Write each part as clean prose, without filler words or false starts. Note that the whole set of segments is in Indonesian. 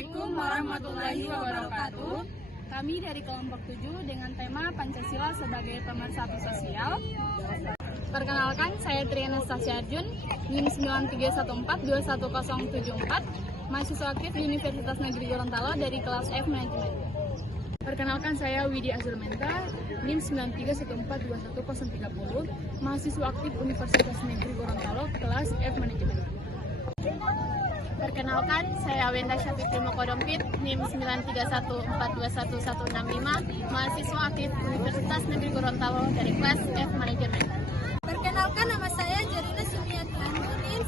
Assalamualaikum warahmatullahi wabarakatuh. Kami dari kelompok 7 dengan tema Pancasila sebagai pemersatu sosial. Perkenalkan, saya Triana Stasia Arjun, NIM 9314211074, mahasiswa aktif di Universitas Negeri Gorontalo dari kelas F Manajemen. Perkenalkan, saya Widi Azurmenta, NIM 9314211030, mahasiswa aktif Universitas Negeri Gorontalo, kelas F Manajemen. Perkenalkan, saya Wenda Syafiqi Mokodompit, NIM 9314211065, mahasiswa aktif Universitas Negeri Gorontalo dari kelas F Manajemen. Perkenalkan, nama saya Jarina Sumiati Anu, NIM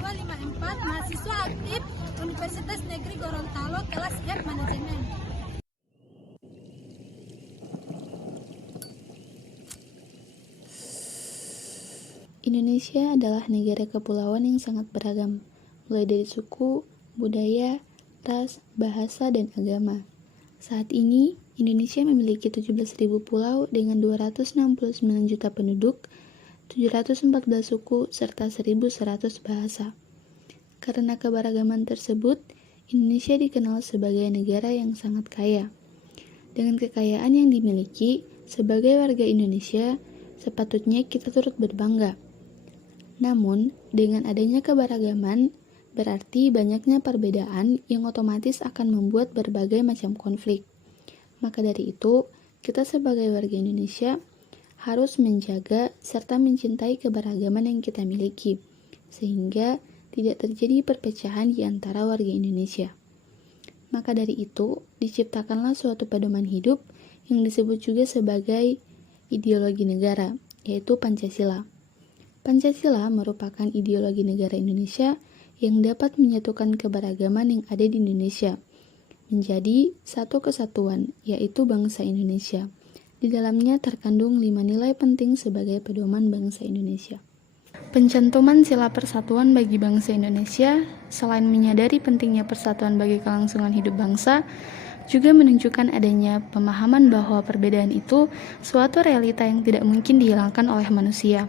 9314212554, mahasiswa aktif Universitas Negeri Gorontalo, kelas F Manajemen. Indonesia adalah negara kepulauan yang sangat beragam, mulai dari suku, budaya, ras, bahasa, dan agama. Saat ini, Indonesia memiliki 17.000 pulau dengan 269 juta penduduk, 714 suku, serta 1.100 bahasa. Karena keberagaman tersebut, Indonesia dikenal sebagai negara yang sangat kaya. Dengan kekayaan yang dimiliki, sebagai warga Indonesia, sepatutnya kita turut berbangga. Namun, dengan adanya keberagaman, berarti banyaknya perbedaan yang otomatis akan membuat berbagai macam konflik. Maka dari itu, kita sebagai warga Indonesia harus menjaga serta mencintai keberagaman yang kita miliki, sehingga tidak terjadi perpecahan di antara warga Indonesia. Maka dari itu, diciptakanlah suatu pedoman hidup yang disebut juga sebagai ideologi negara, yaitu Pancasila. Pancasila merupakan ideologi negara Indonesia yang dapat menyatukan keberagaman yang ada di Indonesia menjadi satu kesatuan, yaitu bangsa Indonesia. Di dalamnya terkandung 5 nilai penting sebagai pedoman bangsa Indonesia. Pencantuman sila persatuan bagi bangsa Indonesia, selain menyadari pentingnya persatuan bagi kelangsungan hidup bangsa, juga menunjukkan adanya pemahaman bahwa perbedaan itu suatu realita yang tidak mungkin dihilangkan oleh manusia.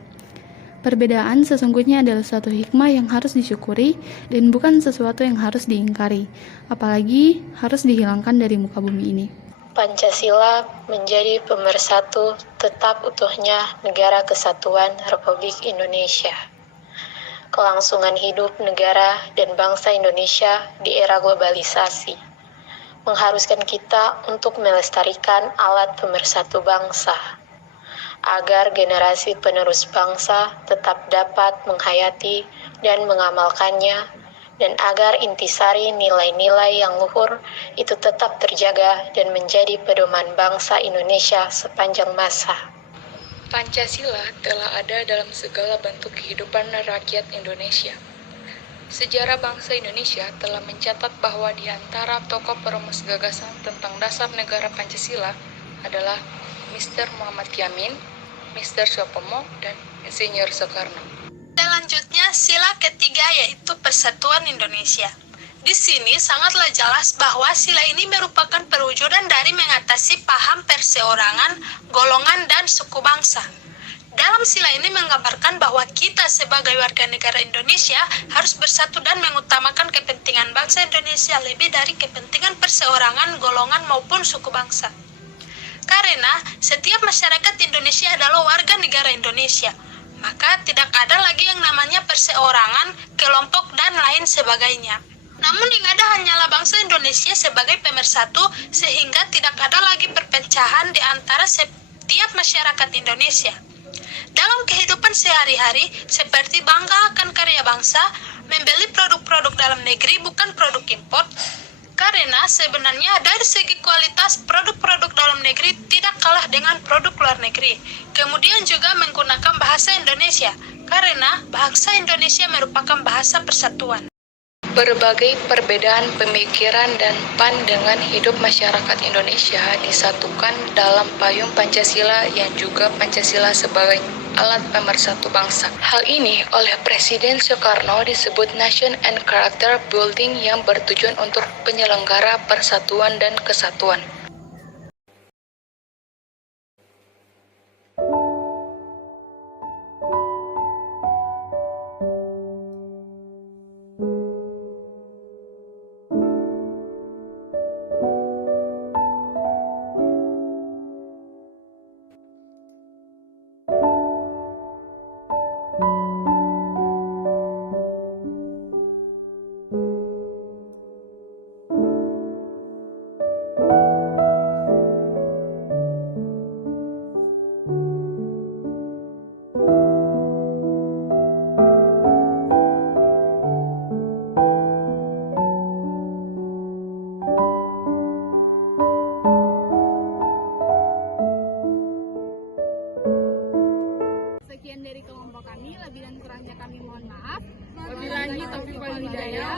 Perbedaan sesungguhnya adalah suatu hikmah yang harus disyukuri dan bukan sesuatu yang harus diingkari, apalagi harus dihilangkan dari muka bumi ini. Pancasila menjadi pemersatu tetap utuhnya Negara Kesatuan Republik Indonesia. Kelangsungan hidup negara dan bangsa Indonesia di era globalisasi mengharuskan kita untuk melestarikan alat pemersatu bangsa, agar generasi penerus bangsa tetap dapat menghayati dan mengamalkannya, dan agar intisari nilai-nilai yang luhur itu tetap terjaga dan menjadi pedoman bangsa Indonesia sepanjang masa. Pancasila telah ada dalam segala bentuk kehidupan rakyat Indonesia. Sejarah bangsa Indonesia telah mencatat bahwa di antara tokoh perumus gagasan tentang dasar negara Pancasila adalah Mr. Muhammad Yamin, Mr. Soepomo, dan Insinyur Soekarno. Selanjutnya, sila ketiga yaitu Persatuan Indonesia. Di sini sangatlah jelas bahwa sila ini merupakan perwujudan dari mengatasi paham perseorangan, golongan, dan suku bangsa. Dalam sila ini menggambarkan bahwa kita sebagai warga negara Indonesia harus bersatu dan mengutamakan kepentingan bangsa Indonesia lebih dari kepentingan perseorangan, golongan, maupun suku bangsa. Karena setiap masyarakat Indonesia adalah warga negara Indonesia, maka tidak ada lagi yang namanya perseorangan, kelompok, dan lain sebagainya. Namun yang ada hanyalah bangsa Indonesia sebagai pemersatu, sehingga tidak ada lagi perpecahan di antara setiap masyarakat Indonesia. Dalam kehidupan sehari-hari, seperti bangga akan karya bangsa, membeli produk-produk dalam negeri bukan produk impor, karena sebenarnya dari segi kualitas produk-produk dalam negeri tidak kalah dengan produk luar negeri. Kemudian juga menggunakan bahasa Indonesia, karena bahasa Indonesia merupakan bahasa persatuan. Berbagai perbedaan pemikiran dan pandangan hidup masyarakat Indonesia disatukan dalam payung Pancasila yang juga Pancasila sebagai alat pemersatu bangsa. Hal ini oleh Presiden Soekarno disebut Nation and Character Building yang bertujuan untuk penyelenggara persatuan dan kesatuan.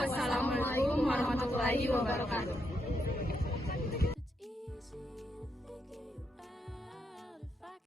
Wassalamualaikum warahmatullahi wabarakatuh.